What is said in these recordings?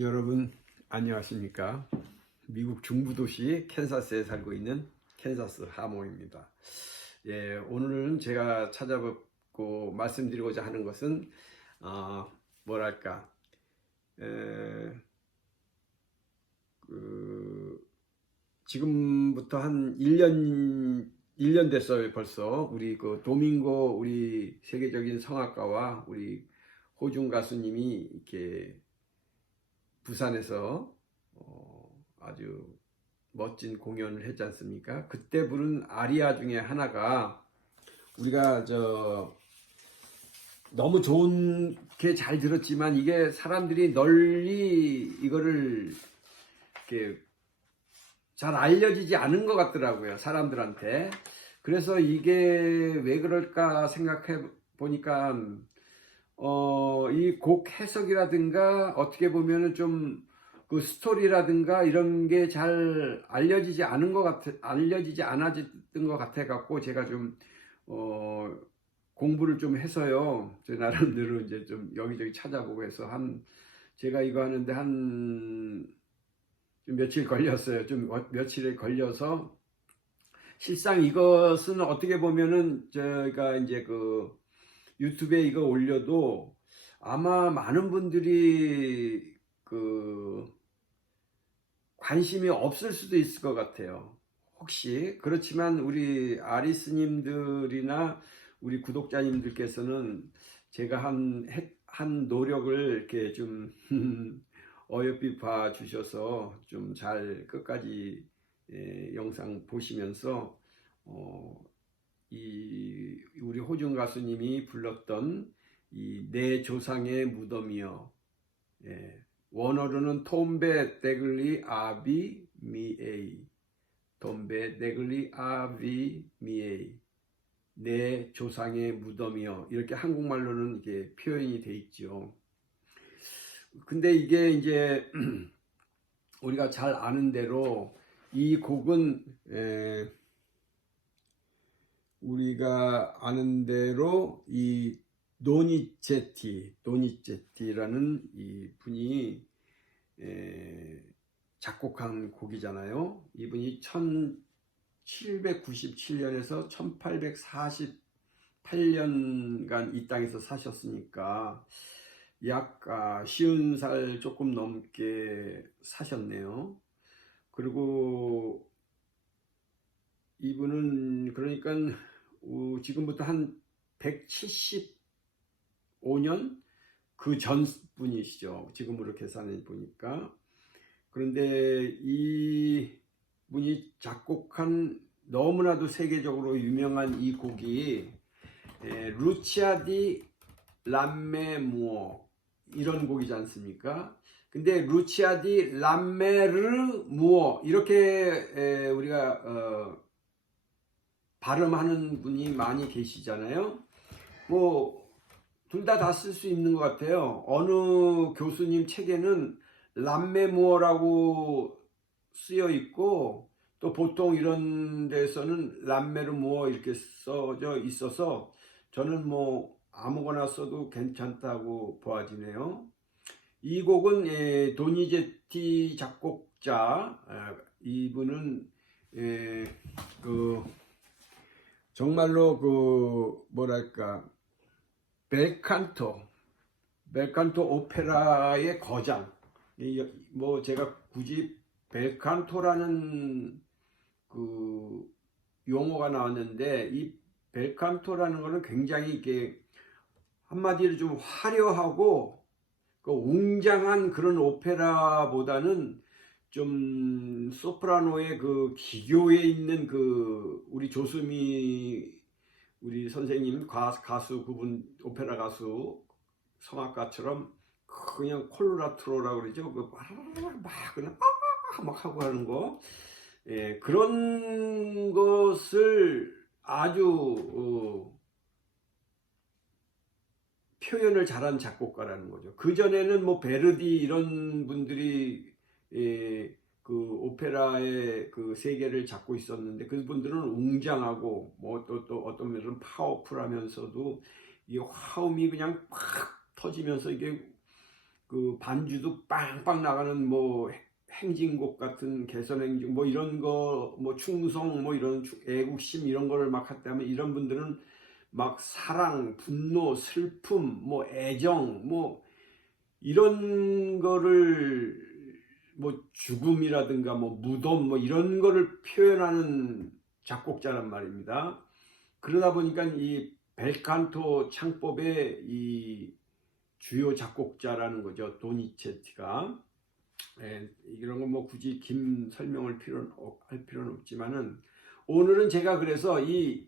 여러분 안녕하십니까? 미국 중부 도시 캔사스에 살고 있는 캔사스 하모입니다. 오늘은 제가 찾아뵙고 말씀드리고자 하는 것은 뭐랄까 지금부터 한 1년 됐어요. 벌써 우리 도밍고 우리 세계적인 성악가와 우리 호중 가수님이 이렇게 부산에서 아주 멋진 공연을 했지 않습니까? 그때 부른 아리아 중에 하나가 우리가 너무 좋게 잘 들었지만 이게 사람들이 널리 이거를 이렇게 잘 알려지지 않은 것 같더라고요, 사람들한테. 그래서 이게 왜 그럴까 생각해 보니까 이 곡 해석이라든가 어떻게 보면은 좀 그 스토리라든가 이런 게 잘 알려지지 않았던 것 같아 갖고 제가 좀 공부를 좀 해서요. 제 나름대로 이제 좀 여기저기 찾아보고 해서 제가 이거 하는데 좀 며칠 걸렸어요. 좀 며칠에 걸려서 실상 이것은 어떻게 보면은 저희가 이제 유튜브에 이거 올려도 아마 많은 분들이 관심이 없을 수도 있을 것 같아요. 혹시 그렇지만 우리 아리스님들이나 우리 구독자님들께서는 제가 한 노력을 이렇게 좀 어여삐 봐 주셔서 좀 잘 끝까지 영상 보시면서 우리 호중 가수님이 불렀던 이 내 조상의 무덤이여, 원어로는 톰베 데글리 아비 미에이, 톰베 데글리 아비 미에이, 내 조상의 무덤이여, 이렇게 한국말로는 이게 표현이 돼 있죠. 근데 이게 이제 우리가 잘 아는 대로 이 곡은 우리가 아는 대로 이 도니제티라는 이 분이 작곡한 곡이잖아요. 이분이 1797년에서 1848년간 이 땅에서 사셨으니까 약 50살 조금 넘게 사셨네요. 그리고 이분은 그러니까 지금부터 한 175년 그 전 분이시죠. 지금으로 계산해 보니까. 그런데 이 분이 작곡한 너무나도 세계적으로 유명한 이 곡이 루치아 디 람메무어 이런 곡이지 않습니까? 근데 루치아 디 람메르 무어 이렇게 우리가 발음하는 분이 많이 계시잖아요. 뭐 둘 다 쓸 수 있는 것 같아요. 어느 교수님 책에는 람메무어라고 쓰여 있고 또 보통 이런 데서는 람메르무어 이렇게 써져 있어서 저는 뭐 아무거나 써도 괜찮다고 보아지네요. 이 곡은 도니제티 작곡자, 이분은 정말로 뭐랄까 벨칸토 오페라의 거장. 뭐 제가 굳이 벨칸토라는 용어가 나왔는데 이 벨칸토라는 거는 굉장히 이게 한마디로 좀 화려하고 웅장한 그런 오페라보다는 좀 소프라노의 기교에 있는 우리 조수미 우리 선생님 가수 그분 오페라 가수 성악가처럼 그냥 콜로라투로라고 그러죠. 막 그냥 막 하고 하는 거. 그런 것을 아주 표현을 잘한 작곡가라는 거죠. 그 전에는 뭐 베르디 이런 분들이 오페라의 세계를 잡고 있었는데 그분들은 웅장하고 뭐 또 어떤 면은 파워풀하면서도 이 화음이 그냥 팍 터지면서 이게 그 반주도 빵빵 나가는 뭐 행진곡 같은 개선행진 뭐 이런 거 뭐 충성 뭐 이런 애국심 이런 거를 막 했다면 이런 분들은 막 사랑, 분노, 슬픔, 뭐 애정 뭐 이런 거를 뭐 죽음이라든가 뭐 무덤 뭐 이런 거를 표현하는 작곡자란 말입니다. 그러다 보니까 이 벨칸토 창법의 이 주요 작곡자라는 거죠. 도니체티가. 이런 거 뭐 굳이 긴 설명을 할 필요는 없지만은 오늘은 제가 그래서 이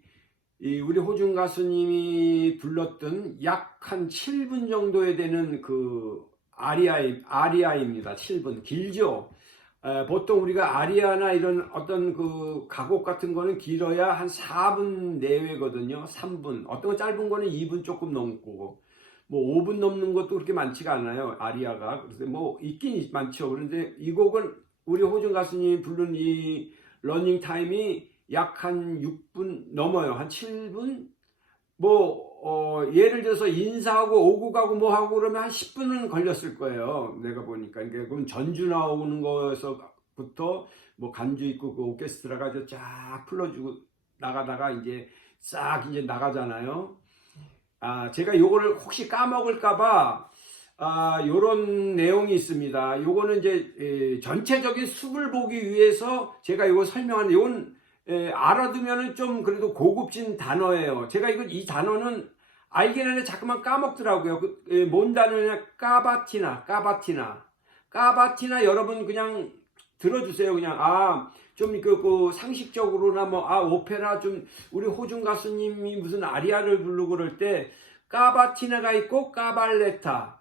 우리 호중 가수님이 불렀던 약 한 7분 정도에 되는 그 아리아입니다. 7분 길죠. 보통 우리가 아리아나 이런 어떤 그 가곡 같은 거는 길어야 한 4분 내외거든요. 3분. 어떤 거 짧은 거는 2분 조금 넘고 뭐 5분 넘는 것도 그렇게 많지가 않아요. 아리아가. 그래서 뭐 있긴 많죠. 그런데 이 곡은 우리 호중 가수님이 부른 이 러닝 타임이 약 한 6분 넘어요. 한 7분? 예를 들어서 인사하고 오고 가고 뭐 하고 그러면 한 10분은 걸렸을 거예요. 내가 보니까. 그러니까 그럼 전주 나오는 거에서부터 뭐 간주 있고 그 오케스트라가 쫙 풀어주고 나가다가 이제 싹 이제 나가잖아요. 제가 요거를 혹시 까먹을까봐 요런 내용이 있습니다. 요거는 이제 전체적인 숲을 보기 위해서 제가 이거 설명하는데 요건 알아두면은 좀 그래도 고급진 단어예요. 제가 이 단어는 알긴 하는데 자꾸만 까먹더라고요. 뭔 단어냐? 까바티나 여러분 그냥 들어주세요. 그냥 좀 그 상식적으로나 뭐 오페라 좀 우리 호중 가수님이 무슨 아리아를 부르고 그럴 때 까바티나가 있고 까발레타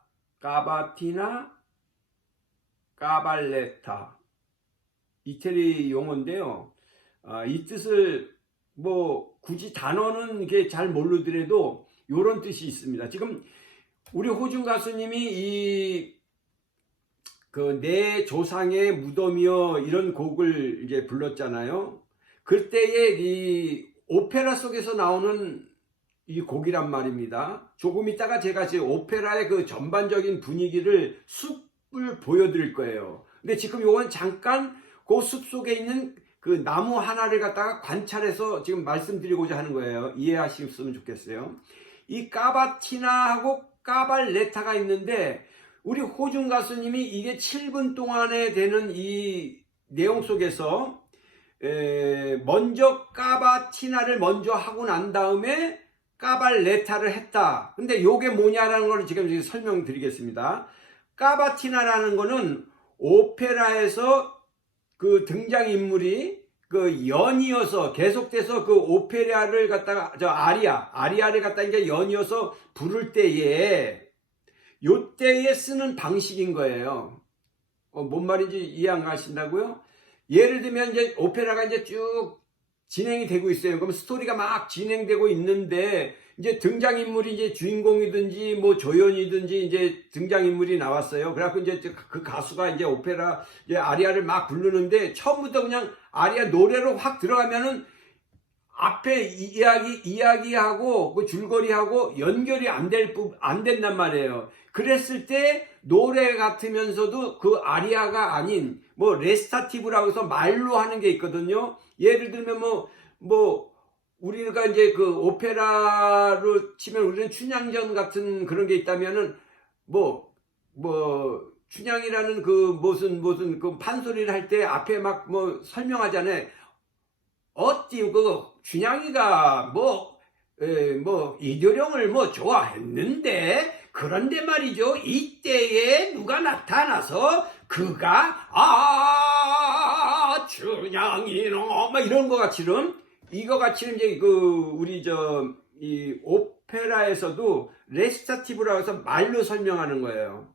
이태리 용어인데요. 이 뜻을 뭐 굳이 단어는 이게 잘 모르더라도 요런 뜻이 있습니다. 지금 우리 호중 가수님이 그 내 조상의 무덤이여 이런 곡을 이제 불렀잖아요. 그때의 이 오페라 속에서 나오는 이 곡이란 말입니다. 조금 있다가 제가 제 오페라의 그 전반적인 분위기를 숲을 보여드릴 거예요. 근데 지금 요건 잠깐 그 숲 속에 있는 그 나무 하나를 갖다가 관찰해서 지금 말씀드리고자 하는 거예요. 이해하시면 좋겠어요. 이 까바티나하고 까발레타가 있는데 우리 호중 가수님이 이게 7분 동안에 되는 이 내용 속에서 먼저 까바티나를 먼저 하고 난 다음에 까발레타를 했다. 근데 요게 뭐냐라는 걸 지금 설명드리겠습니다. 까바티나라는 거는 오페라에서 그 등장인물이 그 연이어서 계속돼서 그 오페라를 갖다가 아리아를 갖다가 이제 연이어서 부를 때에 요때에 쓰는 방식인 거예요. 뭔 말인지 이해 안 가신다고요? 예를 들면 이제 오페라가 이제 쭉 진행이 되고 있어요. 그럼 스토리가 막 진행되고 있는데 이제 등장인물이 이제 주인공이든지 뭐 조연이든지 이제 등장인물이 나왔어요. 그래갖고 이제 그 가수가 이제 오페라 이제 아리아를 막 부르는데 처음부터 그냥 아리아 노래로 확 들어가면은 앞에 이야기하고 그 줄거리하고 연결이 안 된단 말이에요. 그랬을 때 노래 같으면서도 그 아리아가 아닌 뭐 레스타티브라고 해서 말로 하는 게 있거든요. 예를 들면 우리가 이제 그 오페라로 치면 우리는 춘향전 같은 그런 게 있다면은 춘향이라는 그 무슨 그 판소리를 할 때 앞에 막 뭐 설명하잖아요. 춘향이가 이도령을 좋아했는데 그런데 말이죠. 이때에 누가 나타나서 그가 춘향이노 막 이런 거 같이는 이거 같이는 이제 이 오페라에서도 레시타티브라고 해서 말로 설명하는 거예요.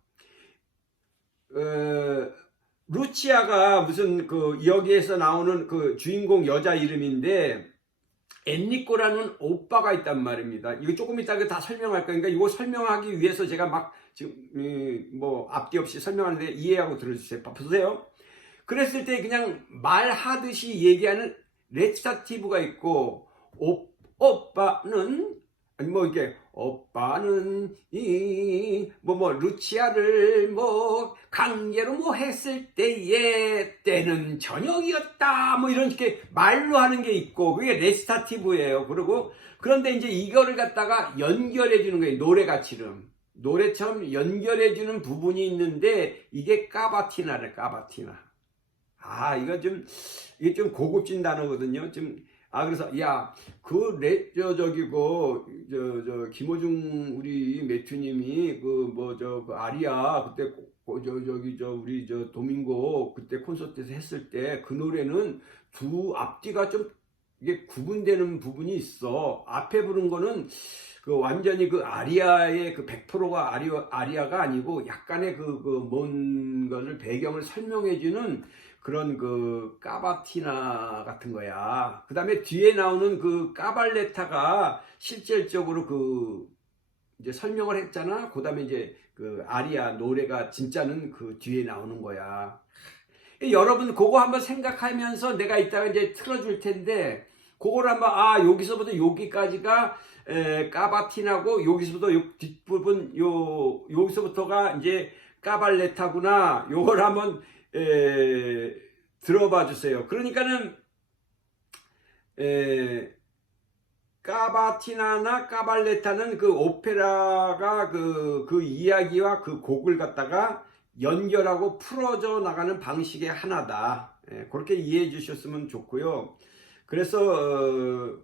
루치아가 무슨 여기에서 나오는 그 주인공 여자 이름인데 엔리코라는 오빠가 있단 말입니다. 이거 조금 이따 다 설명할 거니까 이거 설명하기 위해서 제가 막 지금 앞뒤 없이 설명하는데 이해하고 들어주세요. 보세요. 그랬을 때 그냥 말하듯이 얘기하는 레치타티브가 있고 오빠는 오빠는 루치아를 강제로 했을 때는 저녁이었다 이런 식의 말로 하는 게 있고, 그게 레시타티브예요. 그리고 그런데 이제 이거를 갖다가 연결해 주는 거예요. 노래처럼 연결해 주는 부분이 있는데, 이게 까바티나래, 까바티나. 이게 좀 고급진 단어거든요. 그래서, 김호중 우리 매튜님이, 아리아, 그때, 우리 도밍고, 그때 콘서트에서 했을 때, 그 노래는 두 앞뒤가 좀, 이게 구분되는 부분이 있어. 앞에 부른 거는, 완전히 아리아의 100%가 아리아가 아니고, 약간의 뭔가를 배경을 설명해주는 그런 까바티나 같은 거야. 그 다음에 뒤에 나오는 까발레타가 실질적으로 이제 설명을 했잖아. 그 다음에 이제 아리아 노래가 진짜는 뒤에 나오는 거야. 여러분 그거 한번 생각하면서 내가 이따가 이제 틀어줄 텐데, 그걸 한번, 여기서부터 여기까지가 까바티나고, 여기서부터 뒷부분 여기서부터가 이제 까발레타구나. 요걸 한번 들어봐 주세요. 그러니까는 까바티나나 까발레타는 오페라가 그 이야기와 그 곡을 갖다가 연결하고 풀어져 나가는 방식의 하나다. 그렇게 이해해 주셨으면 좋고요. 그래서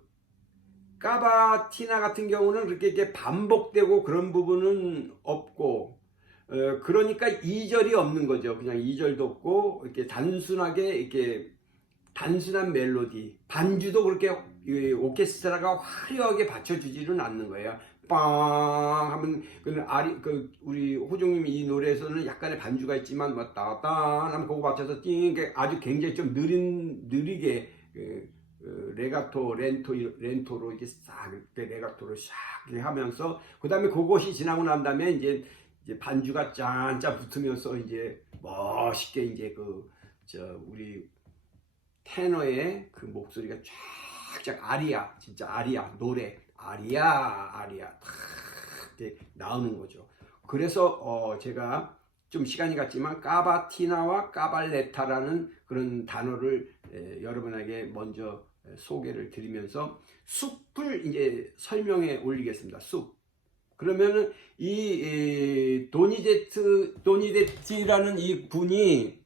까바티나 같은 경우는 그렇게 반복되고 그런 부분은 없고, 그러니까 2절이 없는 거죠. 그냥 2절도 없고, 이렇게 단순한 멜로디, 반주도 그렇게 오케스트라가 화려하게 받쳐주지는 않는 거예요. 빵 하면 우리 호중님이 이 노래에서는 약간의 반주가 있지만 따따 하면 그거 맞춰서 띵, 아주 굉장히 좀 느리게 레가토 렌토로 이렇게 싹 레가토로 싹 하면서, 그 다음에 그것이 지나고 난 다음에 이제 반주가 짠짠 붙으면서 이제 멋있게 이제 우리 테너의 목소리가 쫙쫙 아리아, 진짜 아리아 노래, 아리아 탁 이렇게 나오는 거죠. 그래서 제가 좀 시간이 갔지만 까바티나와 까발레타라는 그런 단어를 여러분에게 먼저 소개를 드리면서 숲을 이제 설명해 올리겠습니다. 숲. 그러면은 이 도니제티라는 이 분이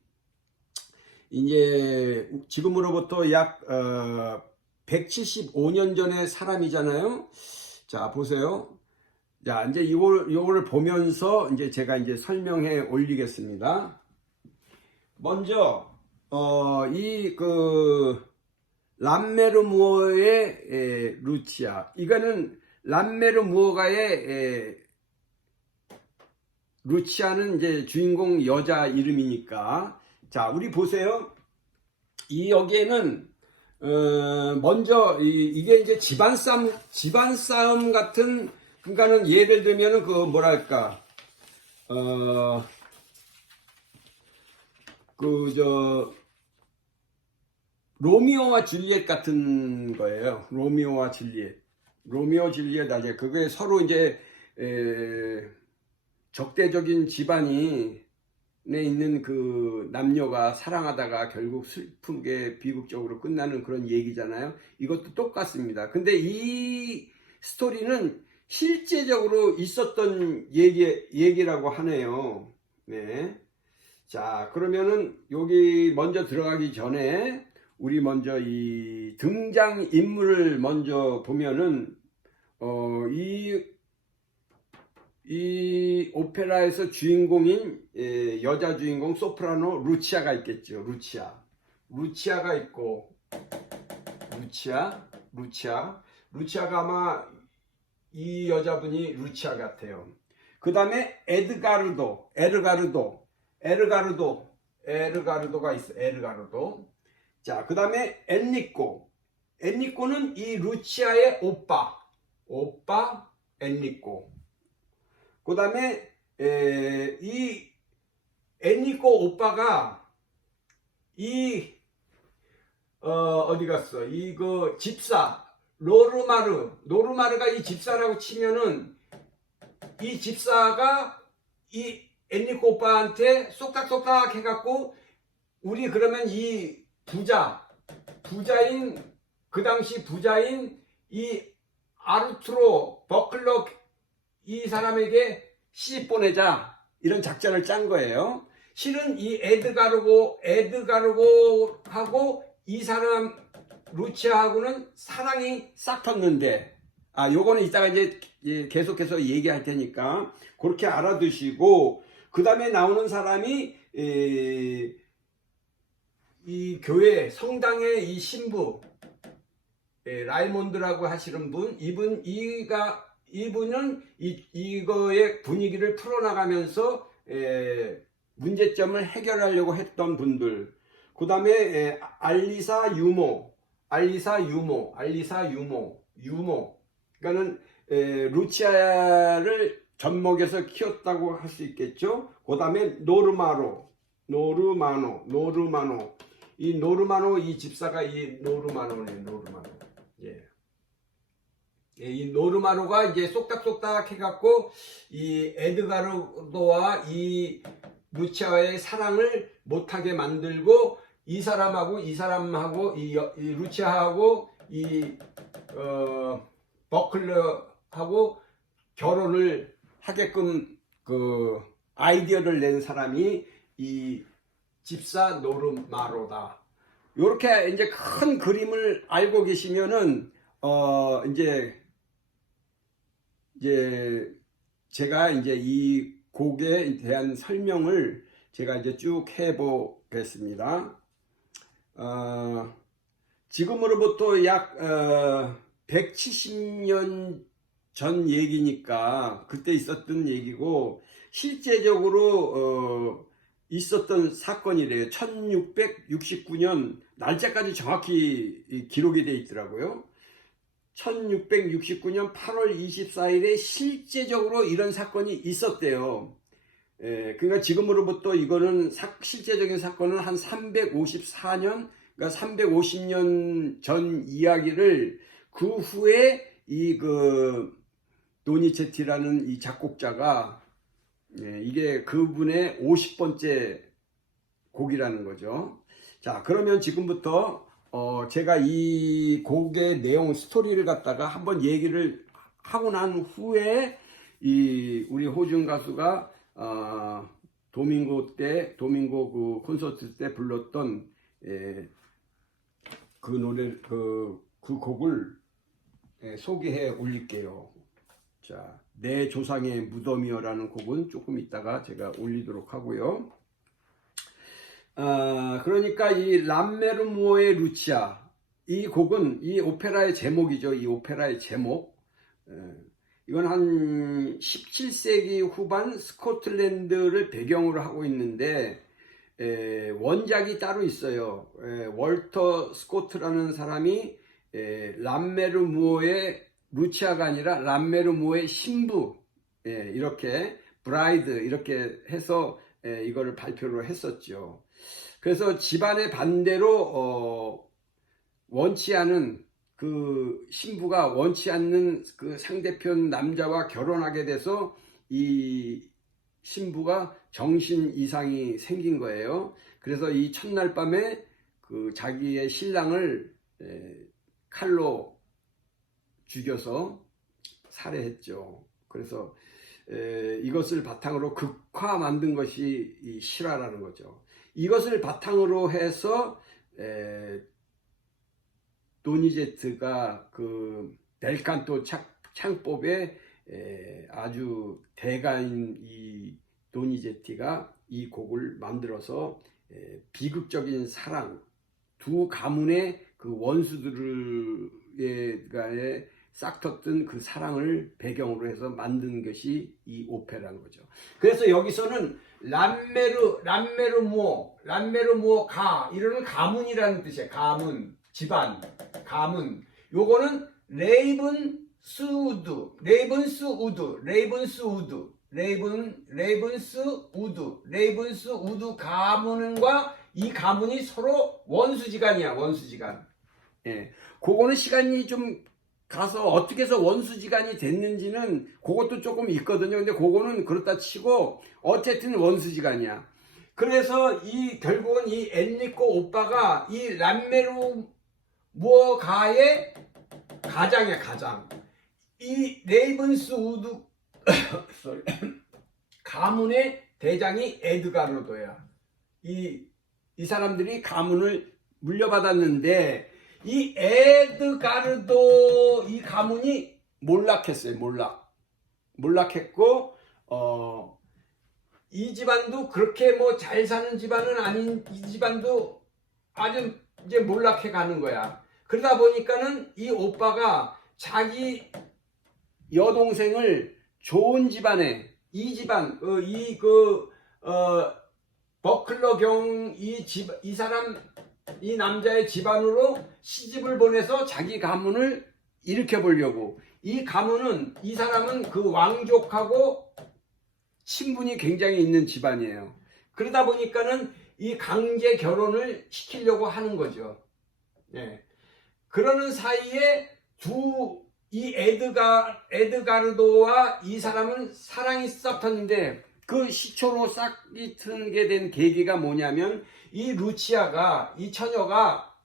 이제 지금으로부터 약 175년 전의 사람이잖아요. 자, 보세요. 자, 이제 요거를 보면서 이제 제가 이제 설명해 올리겠습니다. 먼저 람메르무어의 루치아, 이거는 람메르무어가의 루치아는 이제 주인공 여자 이름이니까. 자, 우리 보세요. 여기에는 먼저 이게 이제 집안 싸움 같은, 그러니까는 예를 들면은 뭐랄까 로미오와 줄리엣 같은 거예요. 로미오 줄리엣 아니에요. 그게 서로 이제 적대적인 집안이 내 있는 남녀가 사랑하다가 결국 슬프게 비극적으로 끝나는 그런 얘기잖아요. 이것도 똑같습니다. 근데 이 스토리는 실제적으로 있었던 얘기라고 하네요. 네. 자, 그러면은 여기 먼저 들어가기 전에 우리 먼저 이 등장 인물을 먼저 보면은 이 오페라에서 주인공인 여자 주인공 소프라노 루치아가 있겠죠. 루치아가 있고, 루치아가 아마 이 여자분이 루치아 같아요. 그 다음에 에르가르도가 있어. 에르가르도. 자, 그 다음에 엔리코는 이 루치아의 오빠 엔리코. 그 다음에 이 엔리코 오빠가 어디 갔어? 집사 노르마르가 이 집사라고 치면은 이 집사가 이 엔리코 오빠한테 쏙닥쏙닥 해갖고 우리 그러면 이 부자인 그 당시 부자인 이 아르투로 버클러 이 사람에게 시집 보내자 이런 작전을 짠 거예요. 실은 이 에드가르고하고 이 사람 루치아하고는 사랑이 싹 텄는데 요거는 이따가 이제 계속해서 얘기할 테니까 그렇게 알아두시고 그 다음에 나오는 사람이 이 교회 성당의 이 신부 라이몬드라고 하시는 분 이분은 이거의 분위기를 풀어나가면서 문제점을 해결하려고 했던 분들. 그 다음에 알리사 유모. 그러니까는 루치아를 젖먹여서 키웠다고 할 수 있겠죠. 그 다음에 노르마노. 이 노르마노 이 집사가 이 노르마노네. 이 노르마노가 이제 쏙닥쏙닥 해갖고 이 에드가르도와 이 루치아의 사랑을 못하게 만들고 이 사람하고 이 루치아하고 이 버클러하고 결혼을 하게끔 그 아이디어를 낸 사람이 이 집사 노르마로다. 요렇게 이제 큰 그림을 알고 계시면은 이제 제가 이제 이 곡에 대한 설명을 제가 이제 쭉 해보겠습니다. 지금으로부터 약 170년 전 얘기니까 그때 있었던 얘기고 실제적으로 있었던 사건이래요. 1669년 날짜까지 정확히 기록이 되어 있더라고요. 1669년 8월 24일에 실제적으로 이런 사건이 있었대요. 그러니까 지금으로부터 이거는 실제적인 사건은 한 354년, 그러니까 350년 전 이야기를 그 후에 도니체티라는 이 작곡자가 이게 그분의 50번째 곡이라는 거죠. 자, 그러면 지금부터 제가 이 곡의 내용 스토리를 갖다가 한번 얘기를 하고 난 후에 우리 호준 가수가 도밍고 그 콘서트 때 불렀던 그 노래 그 곡을 소개해 올릴게요. 자, 내 조상의 무덤이여라는 곡은 조금 있다가 제가 올리도록 하고요. 그러니까 이 람메르모의 루치아 이 곡은 이 오페라의 제목이죠. 이 오페라의 제목. 이건 한 17세기 후반 스코틀랜드를 배경으로 하고 있는데 원작이 따로 있어요. 월터 스코트라는 사람이 람메르모의 루치아가 아니라 람메르모의 신부 이렇게 브라이드 이렇게 해서 이거를 발표를 했었죠. 그래서 집안의 반대로 원치 않은 그 신부가 원치 않는 그 상대편 남자와 결혼하게 돼서 이 신부가 정신 이상이 생긴 거예요. 그래서 이 첫날 밤에 그 자기의 신랑을 칼로 죽여서 살해했죠. 그래서 이것을 바탕으로 극화 만든 것이 이 실화라는 거죠. 이것을 바탕으로 해서 도니제트가 그 벨칸토 창법의 아주 대가인 이 도니제티가 이 곡을 만들어서 비극적인 사랑, 두 가문의 그 원수들에 간에 싹텄던 그 사랑을 배경으로 해서 만든 것이 이 오페라인 거죠. 그래서 여기서는 람메르모어 이러는 가문이라는 뜻이에요. 가문, 집안, 가문. 요거는 레이븐스우드 가문과 이 가문이 서로 원수지간이야. 그거는 시간이 좀 가서 어떻게 해서 원수지간이 됐는지는 그것도 조금 있거든요. 근데 그거는 그렇다 치고 어쨌든 원수지간이야. 그래서 이 결국은 이 엔리코 오빠가 이 람메르모가의 가장이야, 가장. 이 레이븐스우드 가문의 대장이 에드가르도야. 이 사람들이 가문을 물려받았는데 이 에드가르도 이 가문이 몰락했어요. 몰락했고 이 집안도 그렇게 뭐 잘 사는 집안은 아닌, 이 집안도 아주 이제 몰락해 가는 거야. 그러다 보니까는 이 오빠가 자기 여동생을 좋은 집안에, 이 집안 버클러 경 이 사람, 이 남자의 집안으로 시집을 보내서 자기 가문을 일으켜 보려고. 이 가문은, 이 사람은 그 왕족하고 친분이 굉장히 있는 집안이에요. 그러다 보니까는 이 강제 결혼을 시키려고 하는 거죠. 예. 그러는 사이에 이 에드가르도와 이 사람은 사랑이 싹텄는데 그 시초로 싹이 트게 된 계기가 뭐냐면 이 루치아가, 이 처녀가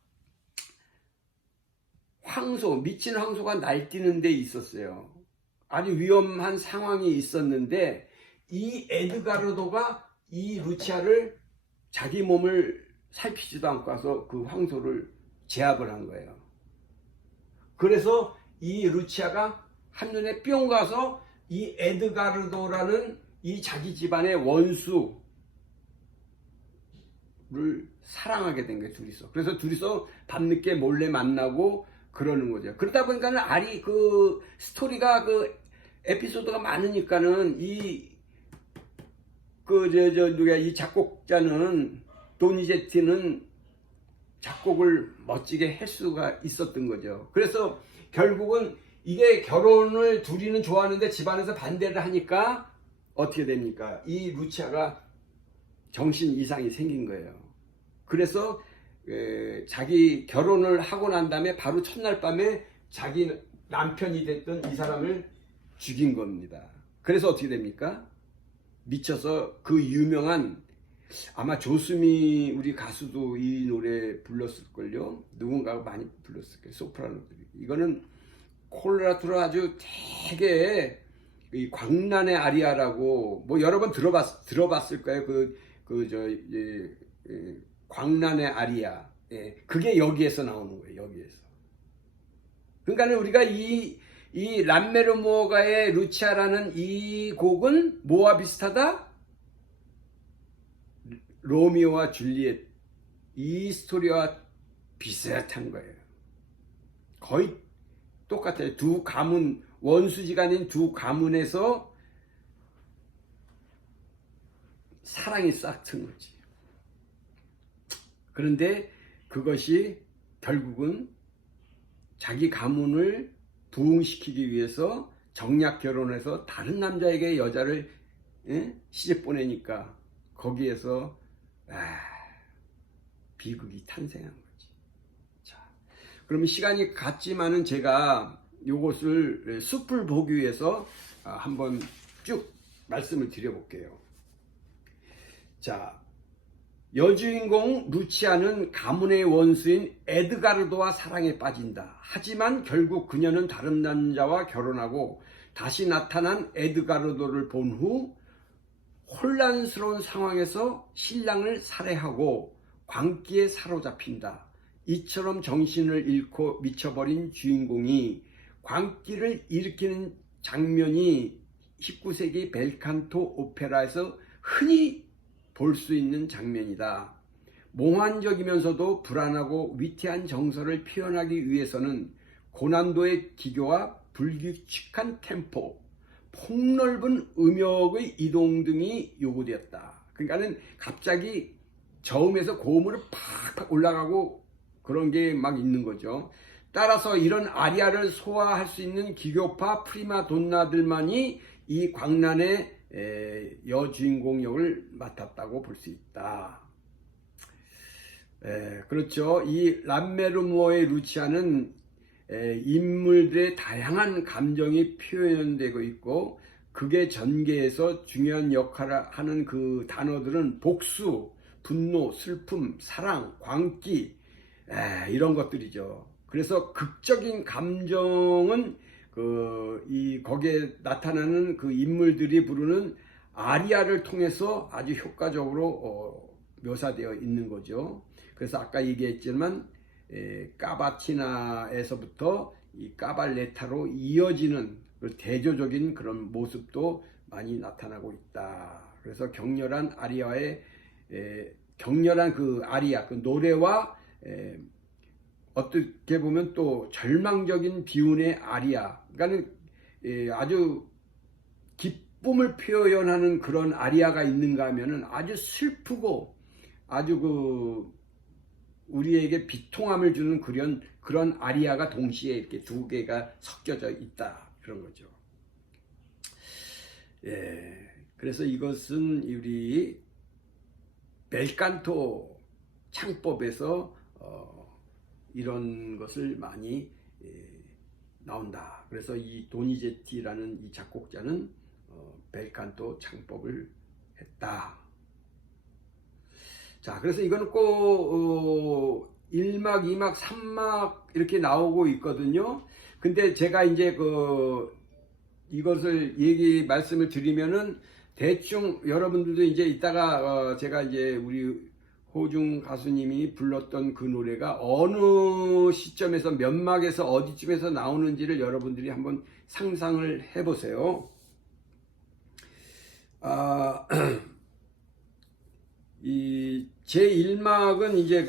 미친 황소가 날뛰는 데 있었어요. 아주 위험한 상황이 있었는데 이 에드가르도가 이 루치아를 자기 몸을 살피지도 않고 와서 그 황소를 제압을 한 거예요. 그래서 이 루치아가 한눈에 뿅 가서 이 에드가르도라는 이 자기 집안의 원수를 사랑하게 된 거예요, 둘이서. 그래서 둘이서 밤늦게 몰래 만나고 그러는 거죠. 그러다 보니까는 그 스토리가 그 에피소드가 많으니까는 이 작곡자는 도니제티는 작곡을 멋지게 할 수가 있었던 거죠. 그래서 결국은 이게 결혼을 둘이는 좋아하는데 집안에서 반대를 하니까 어떻게 됩니까? 이 루치아가 정신 이상이 생긴 거예요. 그래서 자기 결혼을 하고 난 다음에 바로 첫날 밤에 자기 남편이 됐던 이 사람을 죽인 겁니다. 그래서 어떻게 됩니까? 미쳐서 그 유명한, 아마 조수미 우리 가수도 이 노래 불렀을걸요. 누군가가 많이 불렀을 거예요. 소프라노들이. 이거는 콜라라투로 아주 되게 이 광란의 아리아라고 뭐 여러 번 들어봤을 거예요. 광란의 아리아. 예, 그게 여기에서 나오는 거예요. 여기에서. 그러니까 우리가 이 람메르모가의 루치아라는 이 곡은 뭐와 비슷하다? 로미오와 줄리엣 이 스토리와 비슷한 거예요. 거의 똑같아요. 두 가문, 원수지간인 두 가문에서 사랑이 싹 튼 거지. 그런데 그것이 결국은 자기 가문을 부흥시키기 위해서 정략 결혼해서 다른 남자에게 여자를 시집 보내니까 거기에서 비극이 탄생한 거지. 자, 그러면 시간이 갔지만은 제가 요것을 숲을 보기 위해서 한번 쭉 말씀을 드려볼게요. 자, 여주인공 루치아는 가문의 원수인 에드가르도와 사랑에 빠진다. 하지만 결국 그녀는 다른 남자와 결혼하고 다시 나타난 에드가르도를 본 후 혼란스러운 상황에서 신랑을 살해하고 광기에 사로잡힌다. 이처럼 정신을 잃고 미쳐버린 주인공이 광기를 일으키는 장면이 19세기 벨칸토 오페라에서 흔히 볼 수 있는 장면이다. 몽환적이면서도 불안하고 위태한 정서를 표현하기 위해서는 고난도의 기교와 불규칙한 템포, 폭넓은 음역의 이동 등이 요구되었다. 그러니까는 갑자기 저음에서 고음으로 팍팍 올라가고 그런 게 막 있는 거죠. 따라서 이런 아리아를 소화할 수 있는 기교파 프리마돈나들만이 이 광란의 여주인공 역을 맡았다고 볼 수 있다. 그렇죠. 이 람메르모의 루치아는 인물들의 다양한 감정이 표현되고 있고, 극의 전개에서 중요한 역할을 하는 그 단어들은 복수, 분노, 슬픔, 사랑, 광기, 이런 것들이죠. 그래서 극적인 감정은 거기에 나타나는 그 인물들이 부르는 아리아를 통해서 아주 효과적으로 묘사되어 있는 거죠. 그래서 아까 얘기했지만 까바티나에서부터 이 까발레타로 이어지는 대조적인 그런 모습도 많이 나타나고 있다. 그래서 격렬한 아리아의 격렬한 그 아리아, 그 노래와 어떻게 보면 또 절망적인 비운의 아리아, 그러니까 아주 기쁨을 표현하는 그런 아리아가 있는가 하면은 아주 슬프고 아주 우리에게 비통함을 주는 그런 아리아가 동시에 이렇게 두 개가 섞여져 있다, 그런 거죠. 그래서 이것은 우리 벨칸토 창법에서 이런 것을 많이 나온다. 그래서 이 도니제티라는 이 작곡자는 벨칸토 창법을 했다. 자, 그래서 이거는 꼭 1막, 2막, 3막 이렇게 나오고 있거든요. 근데 제가 이제 이것을 말씀을 드리면은 대충 여러분들도 이제 이따가 제가 이제 우리 호중 가수님이 불렀던 그 노래가 어느 시점에서 몇 막에서 어디쯤에서 나오는지를 여러분들이 한번 상상을 해보세요. 이 제1막은 이제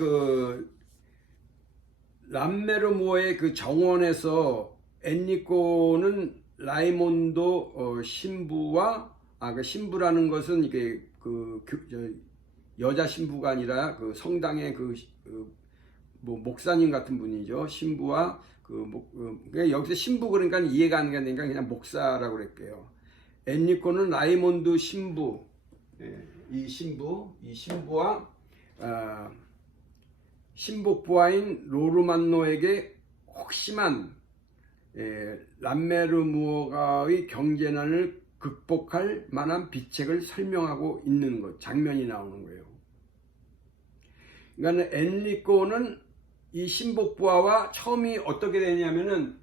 람메르모의 그 정원에서 엔리코는 라이몬도 신부와 그 신부라는 것은 이게 여자 신부가 아니라 그 성당의 뭐 목사님 같은 분이죠. 신부와 여기서 신부 그러니까 이해가 안 가니까 그냥 목사라고 그럴게요. 엔리코는 라이몬드 신부, 이 신부와 신복부하인 로르만노에게 혹심한 람메르무어가의 경제난을 극복할 만한 비책을 설명하고 있는 장면이 나오는 거예요. 그러니까 엔리코는 이 신복부하와 처음이 어떻게 되냐면은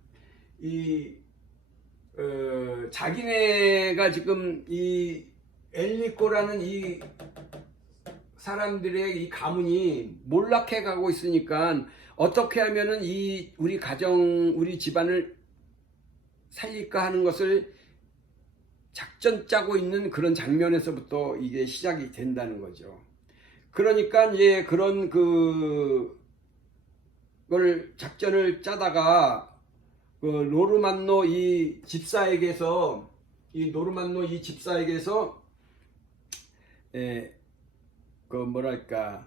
자기네가 지금 이 엔리코라는 이 사람들의 이 가문이 몰락해 가고 있으니까 어떻게 하면은 우리 집안을 살릴까 하는 것을 작전 짜고 있는 그런 장면에서부터 이게 시작이 된다는 거죠. 그러니까 이제 그런 그걸 작전을 짜다가 노르만노 이 집사에게서 뭐랄까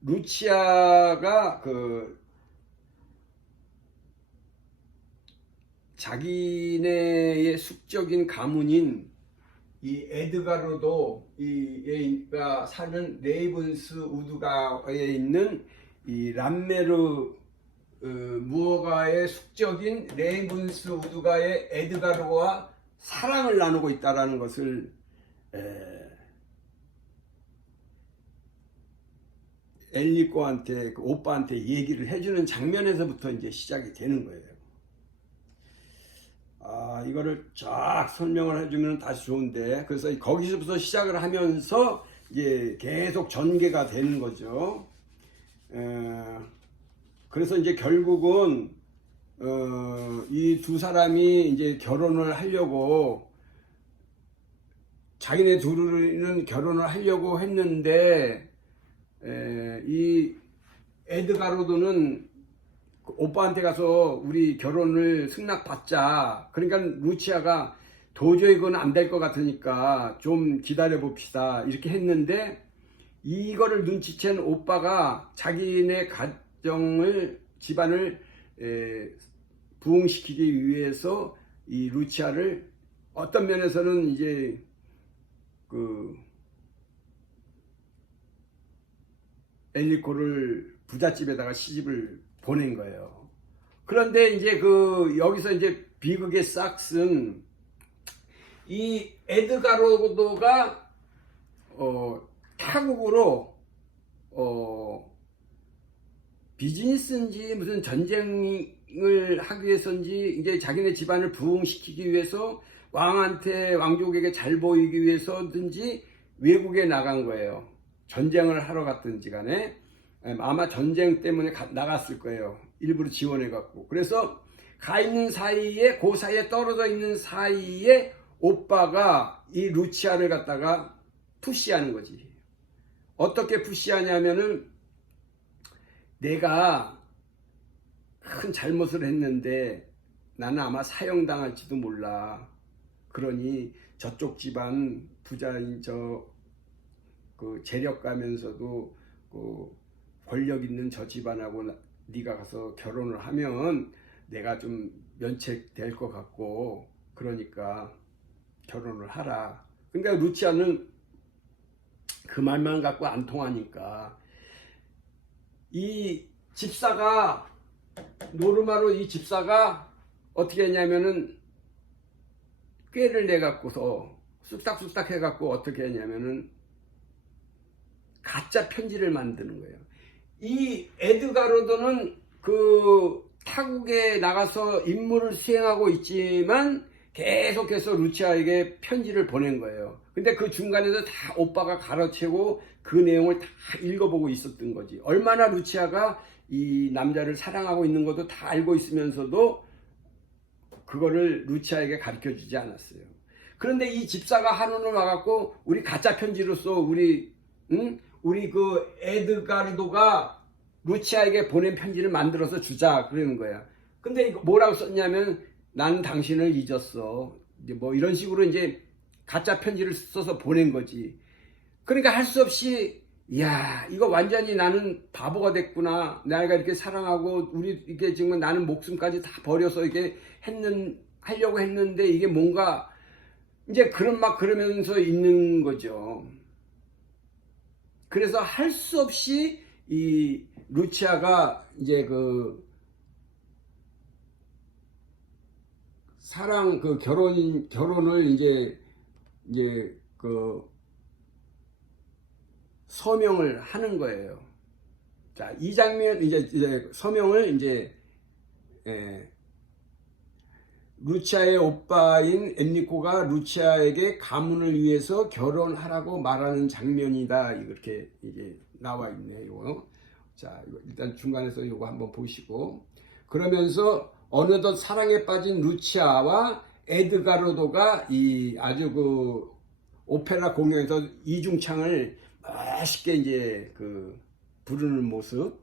루치아가 자기네의 숙적인 가문인 이 에드가르도 가 사는 레이븐스 우드가에 있는 이 람메르 무어가의 숙적인 레이븐스 우드가의 에드가르와 사랑을 나누고 있다라는 것을 엘리코한테 오빠한테 얘기를 해주는 장면에서부터 이제 시작이 되는 거예요. 이거를 쫙 설명을 해주면 다시 좋은데, 그래서 거기서부터 시작을 하면서 이제 계속 전개가 되는 거죠. 그래서 이제 결국은 이 두 사람이 이제 결혼을 하려고 자기네 둘은 결혼을 하려고 했는데 이 에드가르도는 오빠한테 가서 우리 결혼을 승낙받자. 그러니까 루치아가 도저히 그건 안 될 것 같으니까 좀 기다려 봅시다. 이렇게 했는데 이거를 눈치챈 오빠가 자기네 집안을 부흥시키기 위해서 이 루치아를 어떤 면에서는 이제 엔리코를 부잣집에다가 시집을 보낸 거예요. 그런데 이제 여기서 이제 비극의 싹슨, 이 에드가로도가 타국으로 비즈니스인지 무슨 전쟁을 하기 위해서인지 이제 자기네 집안을 부흥시키기 위해서 왕족에게 잘 보이기 위해서든지 외국에 나간 거예요. 전쟁을 하러 갔든지 간에 아마 전쟁 때문에 나갔을 거예요. 일부러 지원해 갖고. 그래서 가 있는 사이에, 그 사이에 떨어져 있는 사이에 오빠가 이 루치아를 갖다가 푸시하는 거지. 어떻게 푸시하냐면은, 내가 큰 잘못을 했는데 나는 아마 사형당할지도 몰라. 그러니 저쪽 집안 부자인 재력가면서도 권력 있는 저 집안하고 네가 가서 결혼을 하면 내가 좀 면책될 것 같고, 그러니까 결혼을 하라. 그러니까 루치아는 그 말만 갖고 안 통하니까 이 집사가, 노르마로 이 집사가 어떻게 했냐면은 꾀를 내갖고서 쑥닥쑥닥 해갖고 어떻게 했냐면은 가짜 편지를 만드는 거예요. 이 에드가로도는 타국에 나가서 임무를 수행하고 있지만 계속해서 루치아에게 편지를 보낸 거예요. 근데 그 중간에도 다 오빠가 가로채고 그 내용을 다 읽어보고 있었던 거지. 얼마나 루치아가 이 남자를 사랑하고 있는 것도 다 알고 있으면서도 그거를 루치아에게 가르쳐 주지 않았어요. 그런데 이 집사가 한눈을 와갖고 우리 가짜 편지로서 우리 에드가르도가 루치아에게 보낸 편지를 만들어서 주자 그러는 거야. 근데 이거 뭐라고 썼냐면, 나는 당신을 잊었어. 이제 뭐 이런 식으로 이제 가짜 편지를 써서 보낸 거지. 그러니까 할 수 없이, 이야, 이거 완전히 나는 바보가 됐구나. 내가 이렇게 사랑하고 이게 지금 나는 목숨까지 다 버려서 이게 하려고 했는데 이게 뭔가 이제 그러면서 있는 거죠. 그래서 할 수 없이 이 루치아가 이제 결혼을 이제 서명을 하는 거예요. 자, 이 장면 이제 서명을 이제 루치아의 오빠인 엔리코가 루치아에게 가문을 위해서 결혼하라고 말하는 장면이다. 이렇게 이게 나와 있네요. 자, 일단 중간에서 이거 한번 보시고, 그러면서 어느덧 사랑에 빠진 루치아와 에드가르도가 이 아주 오페라 공연에서 이중창을 멋있게 이제 부르는 모습.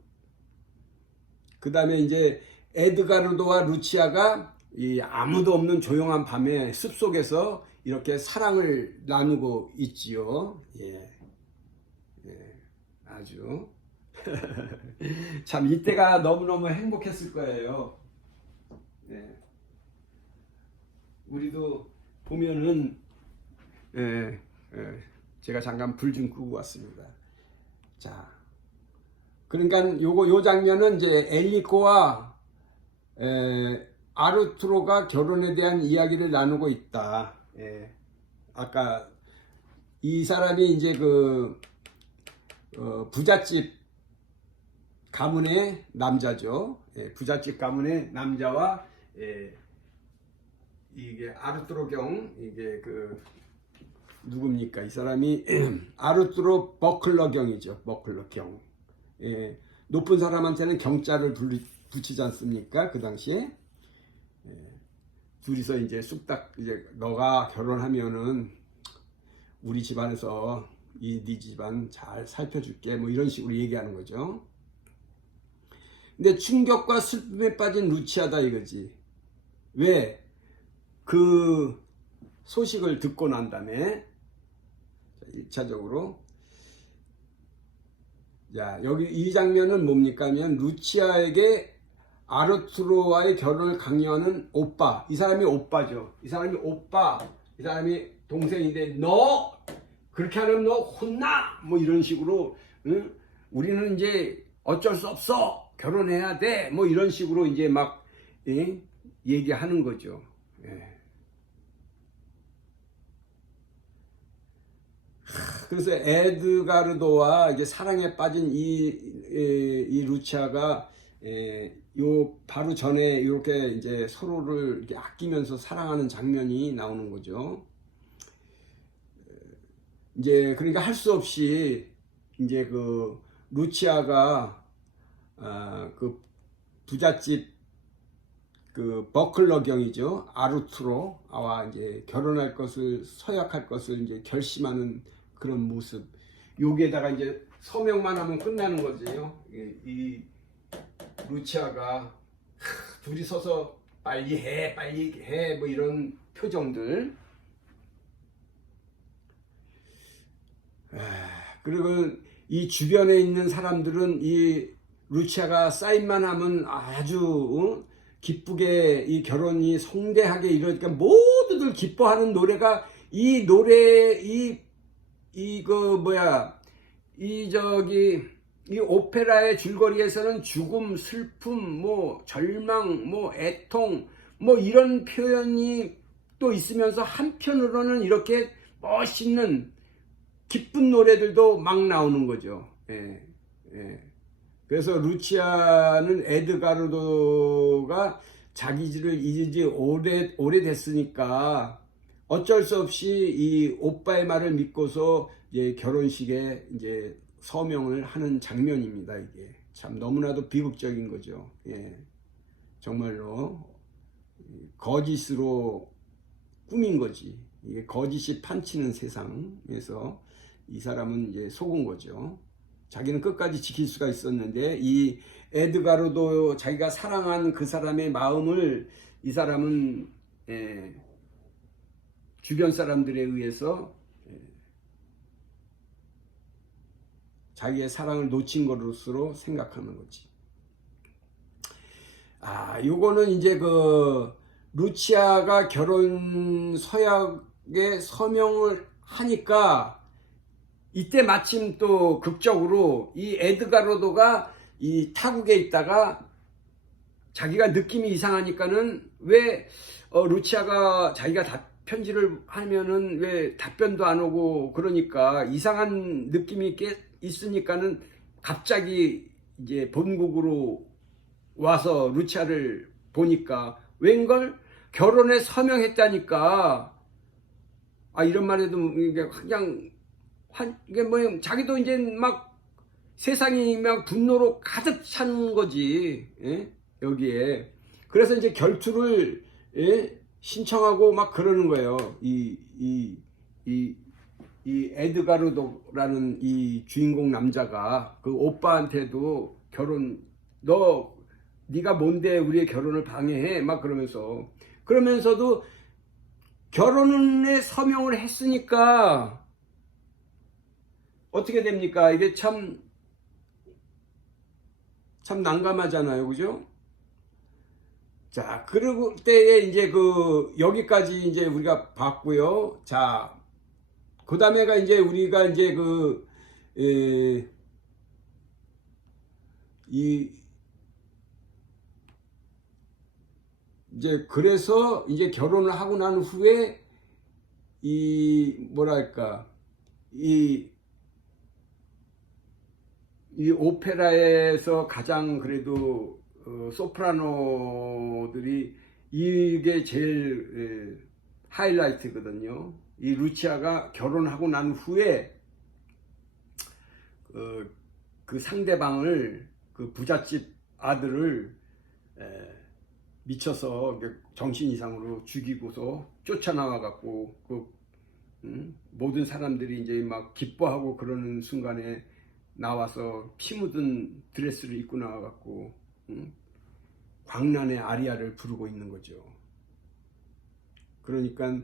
그 다음에 이제 에드가르도와 루치아가 이 아무도 없는 조용한 밤에 숲속에서 이렇게 사랑을 나누고 있지요. 예. 아주 참 이때가 너무너무 행복했을 거예요. 네. 우리도 보면은 제가 잠깐 불 좀 끄고 왔습니다. 자, 그러니까 요 장면은 이제 엘리코와 아르투로가 결혼에 대한 이야기를 나누고 있다. 예. 아까 이 사람이 이제 부잣집 가문의 남자죠. 예, 부잣집 가문의 남자와 이게 아르투로 경, 이게 누굽니까? 이 사람이 아르투로 버클러 경이죠. 버클러 경. 예, 높은 사람한테는 경자를 붙이지 않습니까? 그 당시에. 둘이서 이제 쑥딱 이제 너가 결혼하면은 우리 집안에서 네 집안 잘 살펴줄게, 뭐 이런 식으로 얘기하는 거죠. 근데 충격과 슬픔에 빠진 루치아다 이거지. 왜? 그 소식을 듣고 난 다음에 1차적으로 자, 여기 이 장면은 뭡니까 하면 루치아에게 아르투로와의 결혼을 강요하는 오빠, 이 사람이 오빠죠. 이 사람이 오빠, 이 사람이 동생인데 너 그렇게 하면 너 혼나, 뭐 이런 식으로, 응? 우리는 이제 어쩔 수 없어, 결혼해야 돼, 뭐 이런 식으로 이제 막 예? 얘기하는 거죠. 예. 그래서 에드가르도와 이제 사랑에 빠진 이 루치아가 요 바로 전에 이렇게 이제 서로를 이렇게 아끼면서 사랑하는 장면이 나오는 거죠. 이제 그러니까 할 수 없이 이제 그 루치아가 그 부잣집 그 버클러 경이죠. 아르투로와 이제 결혼할 것을 서약할 것을 이제 결심하는 그런 모습. 여기에다가 이제 서명만 하면 끝나는 거지요. 이 루치아가 둘이 서서 빨리 해 뭐 이런 표정들. 그리고 이 주변에 있는 사람들은 이 루치아가 사인만 하면 아주 기쁘게 이 결혼이 성대하게 이러니까 모두들 기뻐하는 노래가 이 노래 이거 뭐야 이 오페라의 줄거리에서는 죽음, 슬픔, 뭐 절망, 뭐 애통 뭐 이런 표현이 또 있으면서 한편으로는 이렇게 멋있는 기쁜 노래들도 막 나오는 거죠. 예, 예. 그래서 루치아는 에드가르도가 자기 집을 잊은 지 오래됐으니까 어쩔 수 없이 이 오빠의 말을 믿고서 이제 결혼식에 이제 서명을 하는 장면입니다. 이게 참 너무나도 비극적인 거죠. 예. 정말로 거짓으로 꾸민 거지. 이게 거짓이 판치는 세상에서 이 사람은 이제 속은 거죠. 자기는 끝까지 지킬 수가 있었는데 이 에드가르도 자기가 사랑한 그 사람의 마음을 이 사람은 주변 사람들에 의해서 자기의 사랑을 놓친 것으로 생각하는 거지. 요거는 이제 그 루치아가 결혼 서약에 서명을 하니까 이때 마침 또 극적으로 이 에드가르도가 이 타국에 있다가 자기가 느낌이 이상하니까는 왜 루치아가 자기가 편지를 하면은 왜 답변도 안 오고 그러니까 이상한 느낌이 있으니까는 갑자기 이제 본국으로 와서 루치아를 보니까 웬걸 결혼에 서명했다니까. 이런 말해도 그냥 이게 뭐 자기도 이제 막 세상이 막 분노로 가득 찬 거지. 예? 여기에 그래서 이제 결투를 신청하고 막 그러는 거예요. 이 에드가르도라는 이 주인공 남자가 그 오빠한테도 네가 뭔데 우리의 결혼을 방해해 막 그러면서도 결혼에 서명을 했으니까 어떻게 됩니까? 이게 참 난감하잖아요. 그죠? 자, 그리고 때에 이제 여기까지 이제 우리가 봤고요. 자, 그 다음에가 이제 우리가 이제 이제 그래서 이제 결혼을 하고 난 후에 뭐랄까 이 오페라에서 가장 그래도 소프라노들이 이게 제일 하이라이트거든요. 이 루치아가 결혼하고 난 후에 그 상대방을 그 부잣집 아들을 미쳐서 정신 이상으로 죽이고서 쫓아나와 갖고 모든 사람들이 이제 막 기뻐하고 그러는 순간에 나와서 피 묻은 드레스를 입고 나와 갖고 광란의 아리아를 부르고 있는 거죠. 그러니까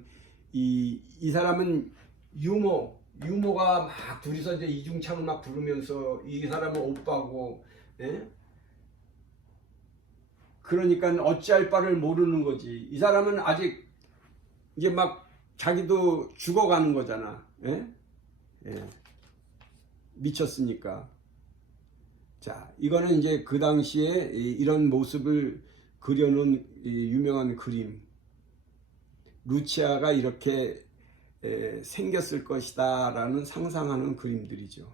이 사람은 유모가 막 둘이서 이제 이중창을 막 부르면서 이 사람은 오빠고, 예? 그러니까 어찌할 바를 모르는 거지. 이 사람은 아직 이제 막 자기도 죽어가는 거잖아. 예? 예. 미쳤으니까. 자, 이거는 이제 그 당시에 이런 모습을 그려놓은 이 유명한 그림, 루치아가 이렇게 생겼을 것이다 라는 상상하는 그림들이죠.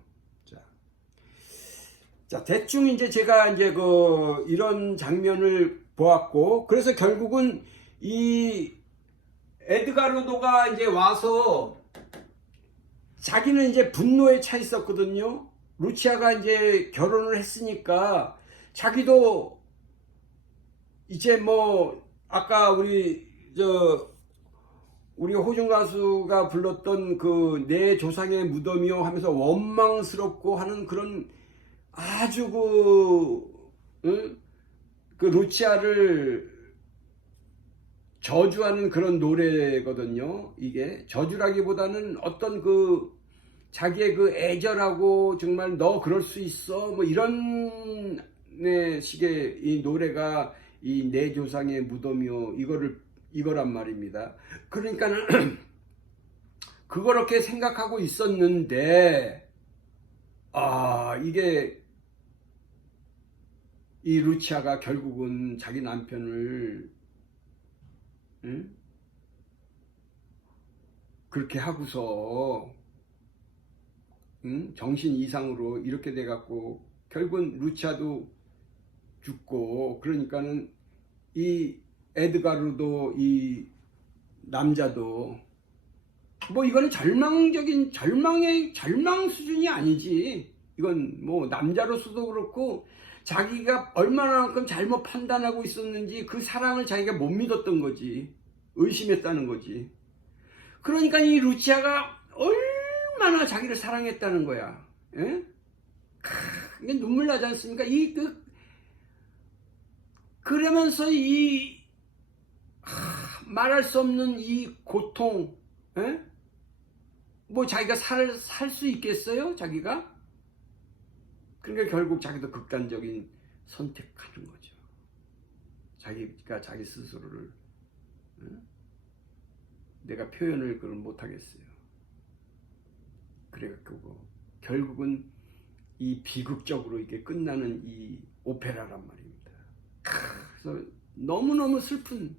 자, 대충 이제 제가 이제 이런 장면을 보았고, 그래서 결국은 이 에드가르도가 이제 와서 자기는 이제 분노에 차 있었거든요. 루치아가 이제 결혼을 했으니까 자기도 이제 뭐 아까 우리 호중 가수가 불렀던 그 내 조상의 무덤이요 하면서 원망스럽고 하는 그런 아주 그 루치아를 저주하는 그런 노래거든요. 이게 저주라기보다는 어떤 자기의 애절하고 정말 너 그럴 수 있어 뭐 이런 식의 이 노래가 이 내 조상의 무덤이요 이거란 말입니다. 그러니까는 그렇게 생각하고 있었는데 이게 이 루치아가 결국은 자기 남편을 그렇게 하고서 정신 이상으로 이렇게 돼갖고 결국은 루치아도 죽고, 그러니까는 이 에드가르도 이 남자도 뭐 이거는 절망 수준이 아니지. 이건 뭐 남자로서도 그렇고 자기가 얼마나만큼 잘못 판단하고 있었는지 그 사랑을 자기가 못 믿었던 거지. 의심했다는 거지. 그러니까 이 루치아가 얼마나 자기를 사랑했다는 거야. 예? 이게 눈물 나지 않습니까? 그러면서 말할 수 없는 이 고통, 예? 뭐 자기가 살 수 있겠어요? 자기가? 그러니까 결국 자기도 극단적인 선택하는 거죠. 자기가 자기 스스로를 내가 표현을 그걸 못하겠어요. 그래갖고 결국은 이 비극적으로 이게 끝나는 이 오페라란 말입니다. 그래서 너무너무 슬픈,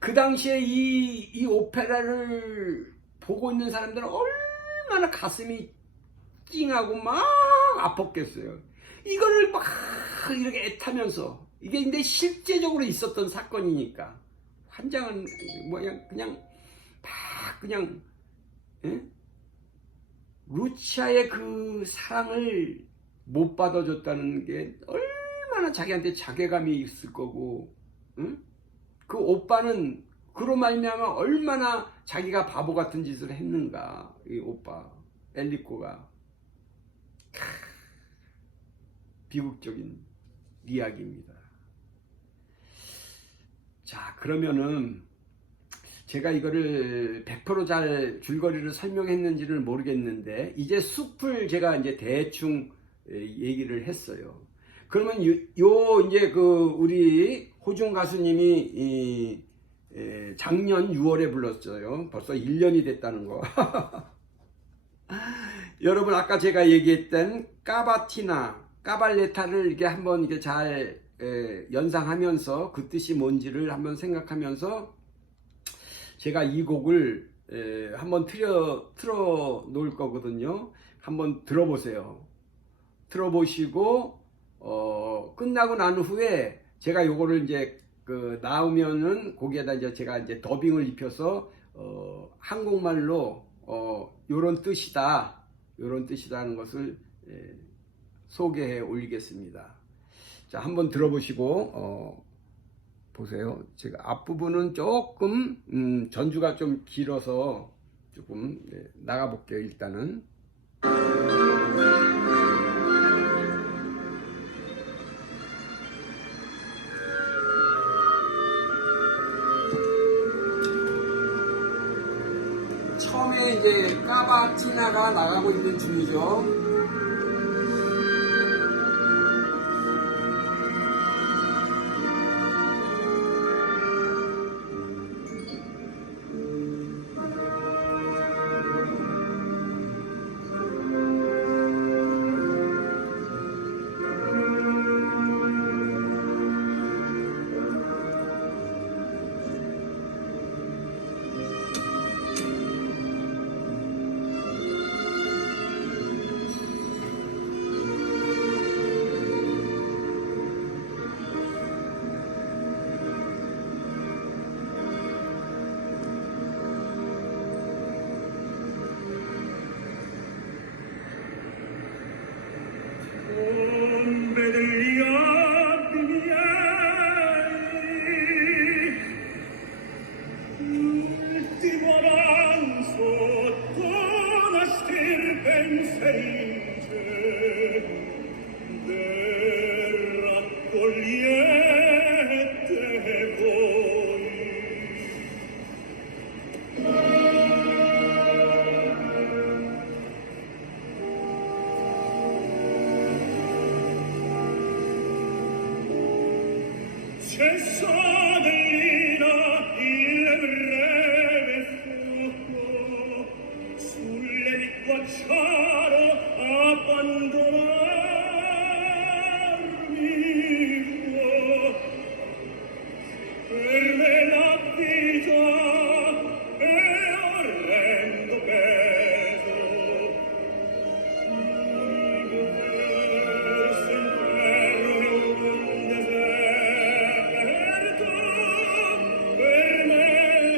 그 당시에 이 오페라를 보고 있는 사람들은 얼마나 가슴이 찡하고 막 아팠겠어요. 이거를 막 이렇게 애타면서, 이게 근데 실제적으로 있었던 사건이니까 환장은 뭐 그냥 예? 루치아의 그 사랑을 못 받아줬다는 게 얼마나 자기한테 자괴감이 있을 거고, 응? 그 오빠는 그로 말미암아 얼마나 자기가 바보 같은 짓을 했는가. 이 오빠 엘리코가 비극적인 이야기입니다. 자, 그러면은 제가 이거를 100% 잘 줄거리를 설명했는지를 모르겠는데 이제 숲을 제가 이제 대충 얘기를 했어요. 그러면 이제 우리 호중 가수님이 작년 6월에 불렀어요. 벌써 1년이 됐다는 거. 여러분 아까 제가 얘기했던 까발레타를 이렇게 한번 이게 잘 연상하면서 그 뜻이 뭔지를 한번 생각하면서 제가 이 곡을 한번 틀어 놓을 거거든요. 한번 들어보세요. 들어보시고 끝나고 난 후에 제가 요거를 이제 나오면은 거기에다 이제 제가 이제 더빙을 입혀서 한국말로 요런 뜻이다는 것을 소개해 올리겠습니다. 자, 한번 들어보시고 보세요. 제가 앞부분은 조금 전주가 좀 길어서 조금 나가 볼게요. 일단은 처음에 이제 까바티나가 나가고 있는 중이죠. Non vede gli occhi miei, l'ultimo avanzo d'una stirpe infelice, del raccogliete voi. Cessò dell'ira il breve fuoco, sulle ghiacciaro abbandonarmi può. Per me la vita è orrendo peso, l'universo inferno è un deserto, per me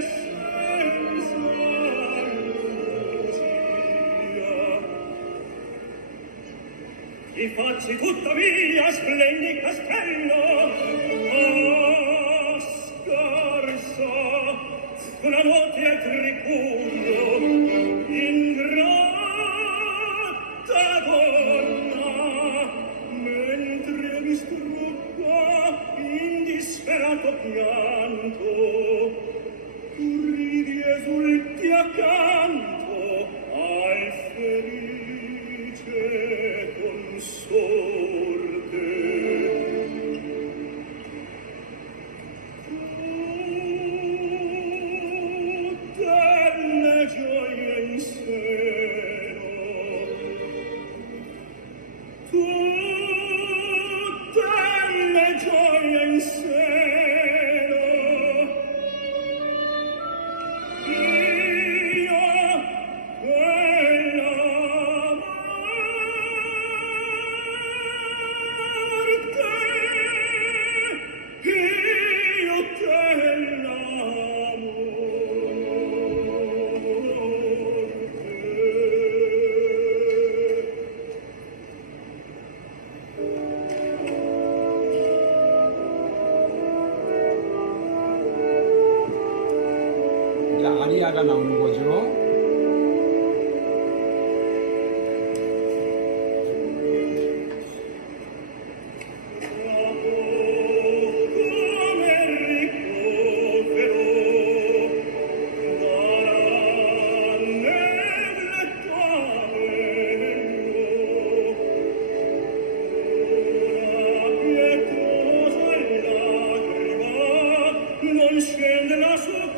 senza lucia. Ti facci tuttavia splendi castello, scarsa, una notte al tripudio, ingrata donna, mentre mi strugga in disperato pianto, tu ridi esulti accanto al felice consorte. Tutte le gioie in seno, tutte le gioie in seno, io quella morte, io 이제 아리아가 나오는 거죠. non scende la sua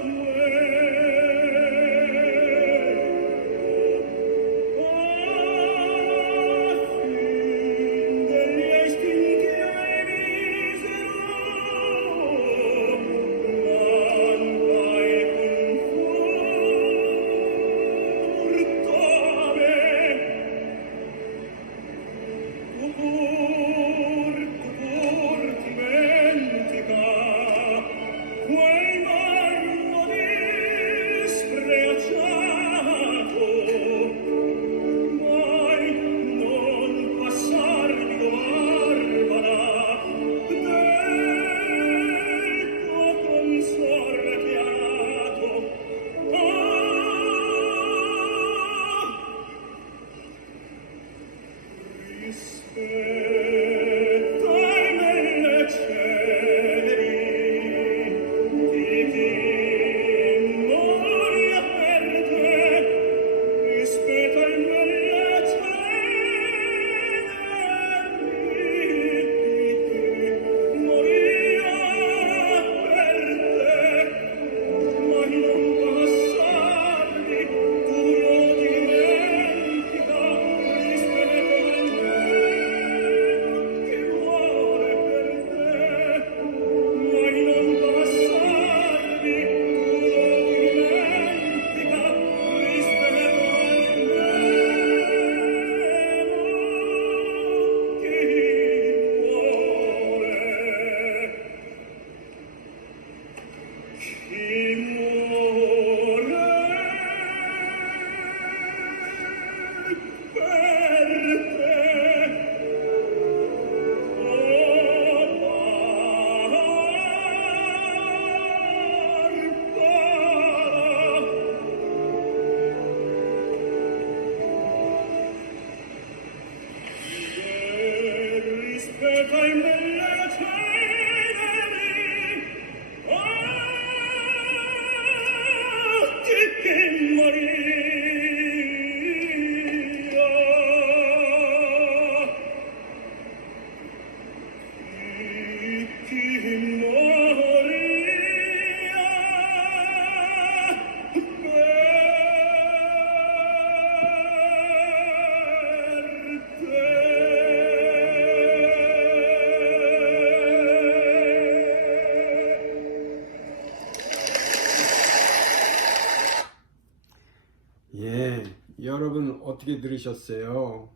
예, 여러분 어떻게 들으셨어요?